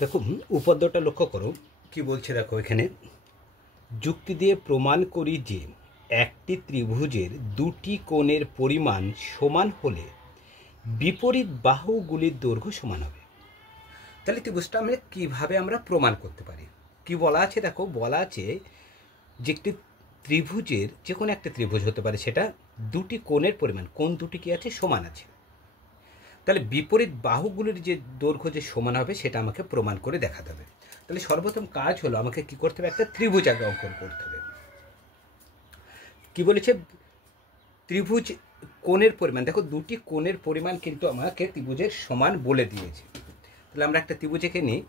দেখো উপপাদ্যটা লক্ষ্য করো কি বলছে। দেখো এখানে যুক্তি দিয়ে প্রমাণ করি যে একটি ত্রিভুজের দুটি কোণের পরিমাণ সমান হলে বিপরীত বাহুগুলির দৈর্ঘ্য সমান হবে। তাহলে ত্রিভুজটা আমরা কীভাবে আমরা প্রমাণ করতে পারি? কি বলা আছে? দেখো বলা আছে যে একটি ত্রিভুজের যে কোনো একটা ত্রিভুজ হতে পারে, সেটা দুটি কোণের পরিমাণ, কোণ দুটি কি আছে? সমান আছে। তাহলে বিপরীত বাহুগুলির যে দৈর্ঘ্য যে সমান হবে সেটা আমাকে প্রমাণ করে দেখাতে হবে। তাহলে সর্বপ্রথম কাজ হলো আমাকে কি করতে হবে? একটা ত্রিভুজ আগে অঙ্কন করতে হবে। কি বলেছে? ত্রিভুজ কোণের পরিমাণ, দেখো দুটি কোণের পরিমাণ কিন্তু আমাকে ত্রিভুজের সমান বলে দিয়েছে। তাহলে আমরা একটা ত্রিভুজ এঁকে নিই।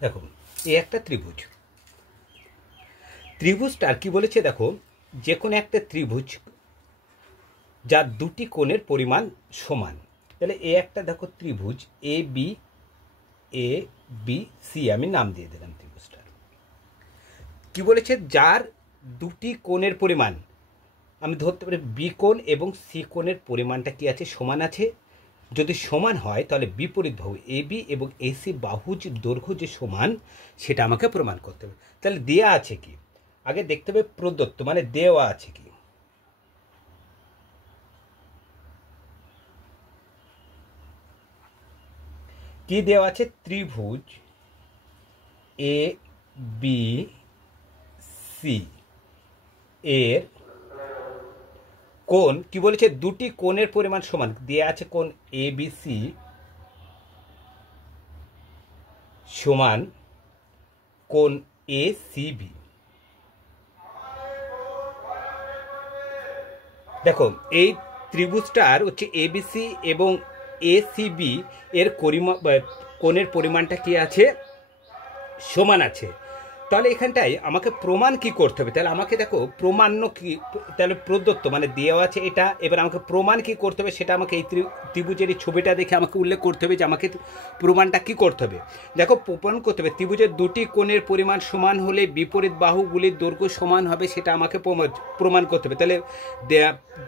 দেখো এই একটা ত্রিভুজ, ত্রিভুজটার কি বলেছে? দেখো যে কোনো একটা ত্রিভুজ যার দুটি কোণের পরিমাণ সমান। তাহলে এ একটা দেখো ত্রিভুজ এ বি সি, আমি নাম দিয়ে দিলাম ত্রিভুজটার। কি বলেছে? যার দুটি কোণের পরিমাণ, আমি ধরতে পারি বি কোণ এবং সি কোণের পরিমাণটা কি আছে? সমান আছে। যদি সমান হয় তাহলে বিপরীত বাহু এ বি এবং এসি বাহুর যে দৈর্ঘ্য যে সমান সেটা আমাকে প্রমাণ করতে হবে। তাহলে দেওয়া আছে কি? আগে দেখতে হবে প্রদত্ত, মানে দেওয়া আছে কি। কি দেওয়া আছে? ত্রিভুজ এ বি সি এর কোণ, কি বলেছে? দুটি কোণের পরিমাণ সমান। দেওয়া আছে কোণ এ বি সি সমান কোণ এ সি বি। দেখো এই ত্রিভুজটার হচ্ছে এবিসি এবং এসিবি এর কোণের পরিমাণটা কি আছে? সমান আছে। তাহলে এখানটায় আমাকে প্রমাণ কি করতে হবে? তাহলে আমাকে দেখো প্রমাণ্য কি, তাহলে প্রদত্ত মানে দেওয়া আছে এটা। এবার আমাকে প্রমাণ কি করতে হবে সেটা আমাকে এই ত্রিভুজের এই ছবিটা দেখে আমাকে উল্লেখ করতে হবে যে আমাকে প্রমাণটা কি করতে হবে। দেখো প্রমাণ করতে হবে ত্রিভুজের দুটি কোণের পরিমাণ সমান হলে বিপরীত বাহুগুলির দৈর্ঘ্য সমান হবে, সেটা আমাকে প্রমাণ করতে হবে। তাহলে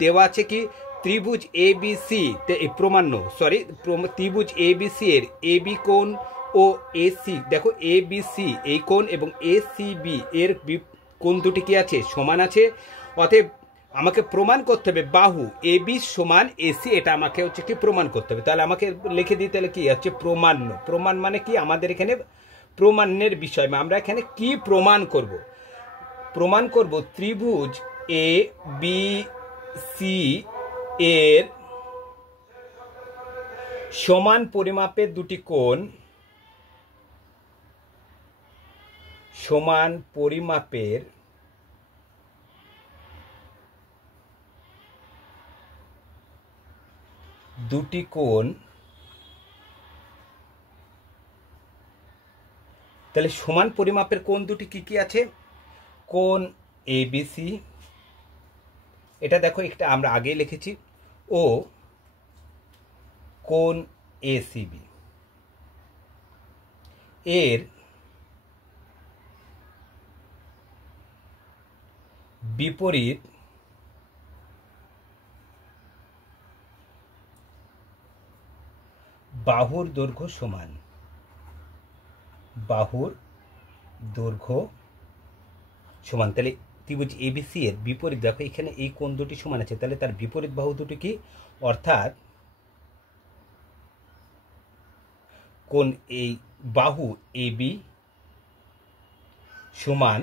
দেওয়া আছে কি? ত্রিভুজ এ বি সি, প্রমাণ্য সরি ত্রিভুজ এ বি সি এর এ বি কোণ ও এসি, দেখো এ বি সি এই কোণ এবং এসিবি এর কোণ দুটি কি আছে? সমান আছে। অতএব আমাকে প্রমাণ করতে হবে বাহু এ বি সমান এসি, এটা আমাকে হচ্ছে কি প্রমাণ করতে হবে। তাহলে আমাকে লিখে দিতে হলে কি হচ্ছে? প্রমাণ্য। প্রমাণ মানে কি? আমাদের এখানে প্রমাণের বিষয়, আমরা এখানে কি প্রমাণ করব? প্রমাণ করব ত্রিভুজ এ বি সি এর সমান পরিমাপের দুটি কোণ, সমান পরিমাপের দুটি কোণ। তাহলে সমান পরিমাপের কোণ দুটি কি কি আছে? কোণ এবিসি, এটা দেখো একটা আমরা আগে লিখেছি, ও কোণ এসিবি এর বিপরীত বাহুর দৈর্ঘ্য সমান। বাহুর দৈর্ঘ্য সমান। তাহলে ত্রিভুজ এবিসি এর বিপরীত, দেখো এখানে এই কোণ দুটি সমান আছে, তাহলে তার বিপরীত বাহু দুটি কি? অর্থাৎ কোণ এই বাহু এবি সমান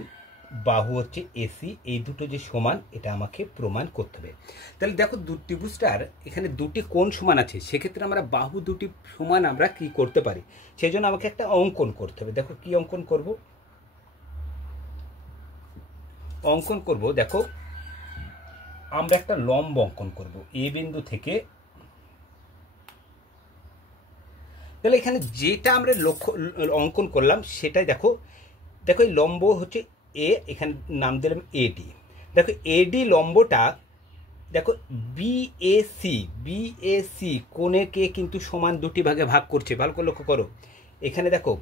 বাহু হচ্ছে এসি, এই দুটো যে সমান এটা আমাকে প্রমাণ করতে হবে। তাহলে দেখো ত্রিভুজটার এখানে দুটি কোণ সমান আছে, সেক্ষেত্রে আমরা বাহু দুটি সমান আমরা কি করতে পারি? সেই জন্য আমাকে একটা অঙ্কন করতে হবে। দেখো কি অঙ্কন করব? অঙ্কন করব, দেখো আমরা একটা লম্ব অঙ্কন করব। এ বিন্দু থেকে তাহলে এখানে যেটা আমরা অঙ্কন করলাম সেটাই দেখো, দেখো এই লম্ব হচ্ছে এ, এখানে নাম দিলাম এডি। দেখো এডি লম্বটা দেখো বিএসি কোণকে কিন্তু সমান দুটি ভাগে ভাগ করছে। ভালো করে লক্ষ্য করো, এখানে দেখো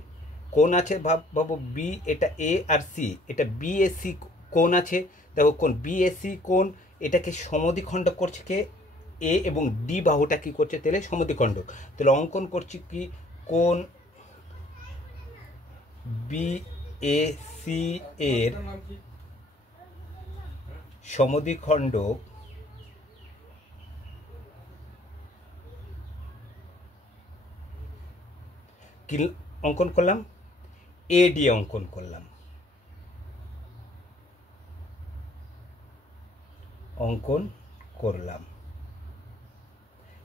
কোণ আছে, ভাবো বি, এটা এ আর সি, এটা বিএসি কোণ আছে। দেখো কোণ বিএসি কোণ এটাকে সমদ্বিখণ্ডক করছে কে, এ, এবং ডি বাহুটা কি করছে তাহলে সমদ্বিখণ্ডক। তাহলে অঙ্কন করছি কি, কোণ বিএসি এর সমদ্বিখণ্ডক কি অঙ্কন করলাম, এডি অঙ্কন করলাম,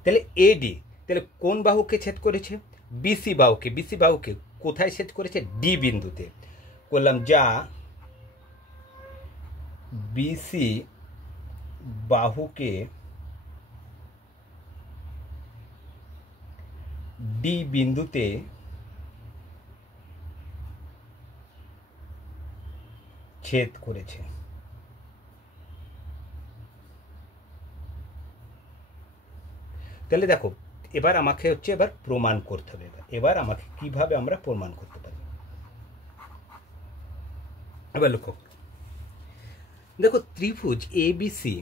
তাহলে এডি তাহলে কোন বাহুকে ছেদ করেছে, বিসি বাহুকে কোথায় ছেদ করেছে, ডি বিন্দুতে করলাম, যা বিসি বাহুকে ডি বিন্দুতে ছেদ করেছে। তাহলে দেখো এবার আমাকে হচ্ছে এবার প্রমাণ করতে হবে। এবার আমাকে কিভাবে আমরা প্রমাণ করতে পারি, এবার লক্ষ্য দেখো ত্রিভুজ এবিসি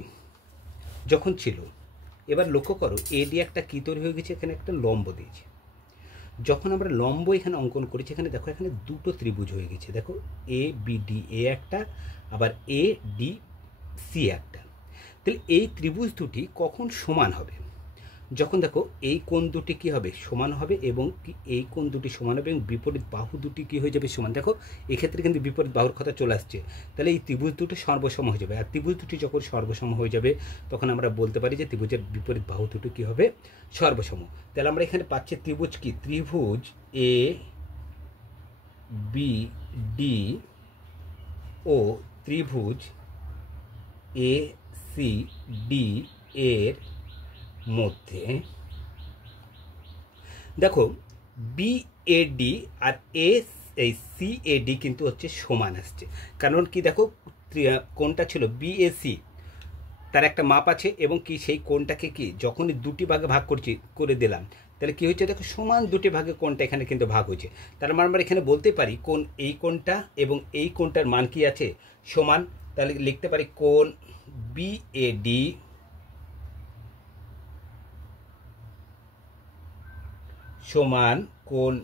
যখন ছিল, এবার লক্ষ্য করো এডি একটা কি তৈরি হয়ে গেছে, এখানে একটা লম্ব দিয়েছে। যখন আমরা লম্ব এখানে অঙ্কন করেছি, এখানে দেখো এখানে দুটো ত্রিভুজ হয়ে গেছে। দেখো এ বিডি এ একটা, আবার এ ডি সি একটা। তাহলে এই ত্রিভুজ দুটি কখন সমান হবে, যখন দেখো এই কোণ দুটি কি হবে, সমান হবে, এবং কি এই কোণ দুটি সমান হবে এবং বিপরীত বাহু দুটি কি হয়ে যাবে, সমান। দেখো এক্ষেত্রে কিন্তু বিপরীত বাহুর কথা চলে আসছে। তাহলে এই ত্রিভুজ দুটি সর্বসম হয়ে যাবে, আর ত্রিভুজ দুটি যখন সর্বসম হয়ে যাবে তখন আমরা বলতে পারি যে ত্রিভুজের বিপরীত বাহু দুটি কি হবে, সর্বসম। তাহলে আমরা এখানে পাচ্ছি ত্রিভুজ কি, ত্রিভুজ এ বি ডি ও ত্রিভুজ এ সি ডি এর মধ্যে দেখো বিএডি আর এই সিএডি কিন্তু হচ্ছে সমান আসছে। কারণ কি, দেখো কোণটা ছিল বিএসি, তার একটা মাপ আছে, এবং কি সেই কোণটাকে কি যখনই দুটি ভাগে ভাগ করে দিলাম, তাহলে কি হয়েছে, দেখো সমান দুটি ভাগে কোণটা এখানে কিন্তু ভাগ হয়েছে। তার মানে আমরা এখানে বলতে পারি কোণ এই কোণটা এবং এই কোণটার মান কি আছে, সমান। তাহলে লিখতে পারি কোণ বিএডি সমান কোণ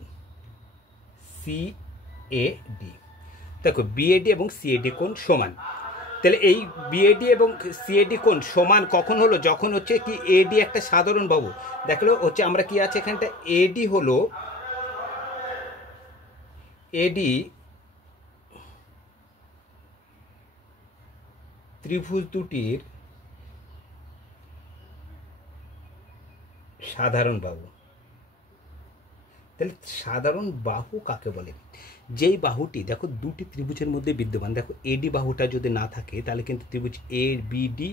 সিএডি। দেখো বিএডি এবং সিএডি কোণ সমান। তাহলে এই বিএডি এবং সিএডি কোণ সমান কখন হলো, যখন হচ্ছে কি এডি একটা সাধারণ বাহু। দেখলো হচ্ছে আমরা কি আছে এখানটা, এডি হলো এডি ত্রিভুজ দুটির সাধারণ বাহু। তাহলে সাধারণ বাহু কাকে বলে, যেই বাহুটি দেখো দুটি ত্রিভুজের মধ্যে বিদ্যমান। দেখো এডি বাহুটা যদি না থাকে তাহলে কিন্তু ত্রিভুজ এ বিডি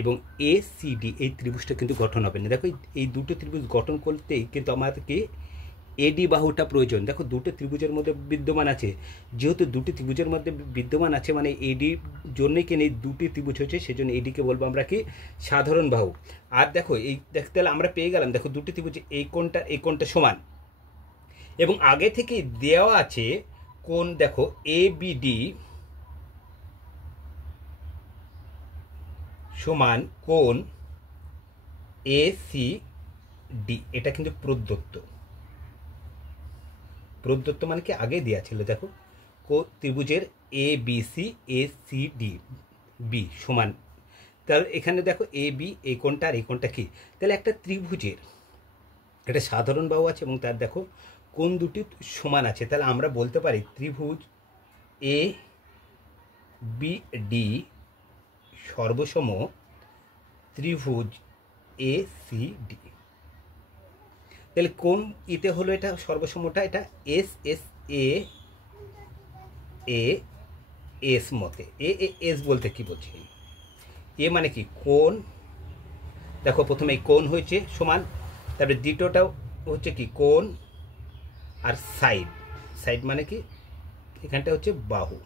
এবং এ সিডি এই ত্রিভুজটা কিন্তু গঠন হবে না। দেখো এই দুটো ত্রিভুজ গঠন করতেই কিন্তু আমাদেরকে এডি বাহুটা প্রয়োজন। দেখো দুটো ত্রিভুজের মধ্যে বিদ্যমান আছে, যেহেতু দুটি ত্রিভুজের মধ্যে বিদ্যমান আছে মানে এডির জন্যই কেন এই দুটি ত্রিভুজ হচ্ছে, সেজন্য এডিকে বলবো আমরা কি সাধারণ বাহু। আর দেখো এই দেখতে তাহলে আমরা পেয়ে গেলাম, দেখো দুটি ত্রিভুজ এই কোণটা সমান, এবং আগে থেকে দেওয়া আছে কোণ দেখো এ বিডি সমান কোণ এ সি ডি। এটা কিন্তু প্রদত্ত মানে কি আগে দেওয়া ছিল। দেখো ত্রিভুজের A B C A C D B সমান, তাহলে এখানে দেখো এ বি এই কোণটা আর এই কোণটা কি, তাহলে একটা ত্রিভুজের একটা সাধারণ বাহু আছে এবং তার দেখো কোণ দুটি সমান আছে। তাহলে আমরা বলতে পারি ত্রিভুজ এ বি ডি সর্বসম ত্রিভুজ এ সি ডি। তাহলে কোন ইতে হলো এটা সর্বসমটা, এটা এস এস এ এস মতে। এস বলতে কি বলছে, এ মানে কি কোণ। দেখো প্রথমে এই কোণ হয়েছে সমান, তারপরে দ্বিতীয়টাও হচ্ছে কি কোণ, আর সাইড, সাইড মানে কি এখানটা হচ্ছে বাহু।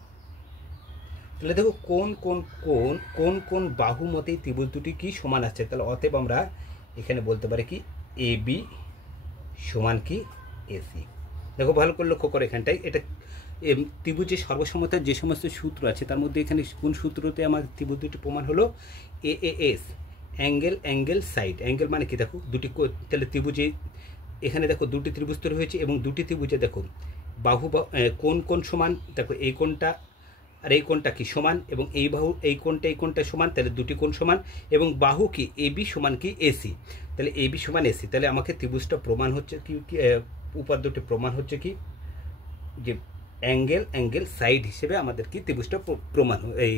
তাহলে দেখো কোন কোন কোন কোন কোন বাহু মতেই ত্রিভুজ দুটি কি সমান আছে। তাহলে অতএব আমরা এখানে বলতে পারি কি এ বি সমান কি এসি। দেখো ভালো করে লক্ষ্য করো, এখানটায় এটা ত্রিভুজের সর্বসমতার যে সমস্ত সূত্র আছে তার মধ্যে এখানে কোন সূত্রতে আমার ত্রিভুজ দুটি প্রমাণ হলো A S, angle angle side. Angle মানে কি দেখো দুটি, তাহলে ত্রিভুজে এখানে দেখো দুটি ত্রিভুজ তৈরি হয়েছে এবং দুটি ত্রিভুজে দেখো বাহু কোন কোন সমান, দেখো এই কোণটা আর এই কোণটা কি সমান, এবং এই বাহু এই কোণটা সমান, তাহলে দুটি কোণ সমান, এবং বাহু কি এ বি সমান কি এসি, তাহলে এ বি সমান এসি। তাহলে আমাকে ত্রিভুজটা প্রমাণ হচ্ছে কি, উপাদ্যটি প্রমাণ হচ্ছে কি যে অ্যাঙ্গেল অ্যাঙ্গেল সাইড হিসেবে আমাদের কি ত্রিভুজটা প্রমাণ, এই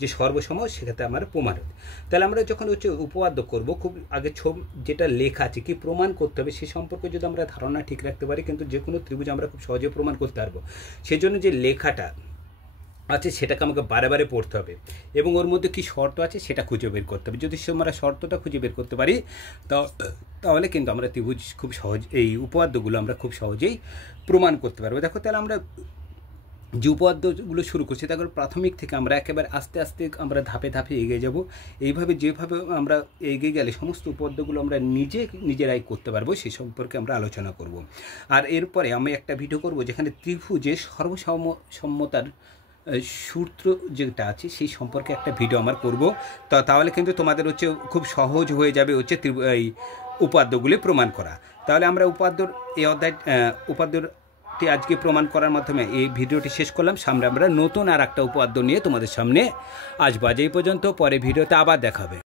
যে সর্বসম সেক্ষেত্রে আমার প্রমাণ হবে। তাহলে আমরা যখন হচ্ছে উপপাদ্য করব, খুব আগে যেটা লেখা আছে কি প্রমাণ করতে হবে সে সম্পর্কে যদি আমরা ধারণা ঠিক রাখতে পারি, কিন্তু যে কোনো ত্রিভুজ আমরা খুব সহজে প্রমাণ করতে পারবো। সেজন্য যে লেখাটা আছে সেটাকে আমাকে বারে বারে পড়তে হবে, এবং ওর মধ্যে কি শর্ত আছে সেটা খুঁজে বের করতে হবে। যদি আমরা শর্তটা খুঁজে বের করতে পারি তাহলে কিন্তু আমরা ত্রিভুজ খুব সহজ, এই উপপাদ্যগুলো আমরা খুব সহজেই প্রমাণ করতে পারবো। দেখো তাহলে আমরা যে উপপাদ্যগুলো শুরু করছি তারপর প্রাথমিক থেকে আমরা একেবারে আস্তে আস্তে আমরা ধাপে ধাপে এগিয়ে যাব। এইভাবে যেভাবে আমরা এগিয়ে গেলে সমস্ত উপপাদ্যগুলো আমরা নিজেরাই করতে পারবো সে সম্পর্কে আমরা আলোচনা করব। আর এরপরে আমি একটা ভিডিও করব যেখানে ত্রিভুজের সর্বসম্মতার সূত্র যেটা আছে সেই সম্পর্কে একটা ভিডিও আমার করব। তাহলে কিন্তু তোমাদের হচ্ছে খুব সহজ হয়ে যাবে হচ্ছে এই উপাদ্যগুলি প্রমাণ করা। তাহলে আমরা এই উপাদ্যটি আজকে প্রমাণ করার মাধ্যমে এই ভিডিওটি শেষ করলাম। সামনে আমরা নতুন আর একটা উপাদ্য নিয়ে তোমাদের সামনে আসবো। আজ এই পর্যন্ত, পরে ভিডিওতে আবার দেখাবে।